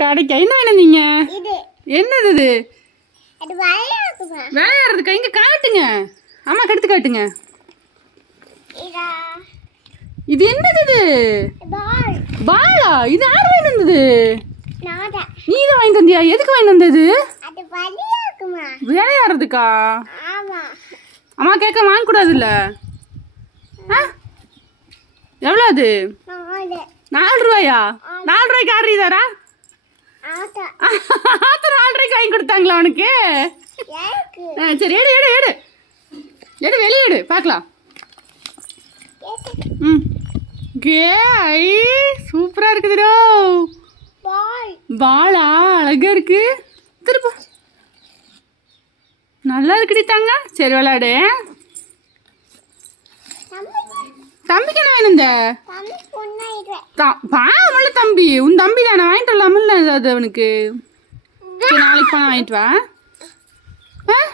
கடைக்கு என்ன வேணும் நீங்க? என்னது இது? விளையாடுறதுக்கா இங்க காட்டுங்க. அம்மா கடுத்து காட்டுங்க. இதா. என்னது இது? பால். இது யார் வாங்கி வந்தது? நீ தான். வாங்கி தந்தியா எதுக்கு வாங்கி வந்தது விளையாடுறதுக்கா? அம்மா கேட்க வாங்கக்கூடாதுல்ல ஆ? எவ்வளோ அது? நாலு. ரூபாயா? நாலு ரூபாய்க்கு ஆர்டர் தரா ஆட்டா ஆத்தர் ரூபாய்க்கு வாங்கி கொடுத்தாங்களா ஆ, சரி எடு எடு எடு. எடு வெளியே எடு பார்க்கலாம். ம். கே ஐ சூப்பராக இருக்குதுடோ பால் அழகா இருக்கு. திரும்ப நல்லா இருக்குடி தாங்க. சரி விளையாடு தம்பி தம்பிக்கு என்ன வேணும் இந்த? பாவம்ல தம்பி. உன் தம்பி தானே? வாங்கிட்டு வரலாமல்ல அது அவனுக்கு. நாளைக்கு போனால் வாங்கிட்டு வா. ஆ?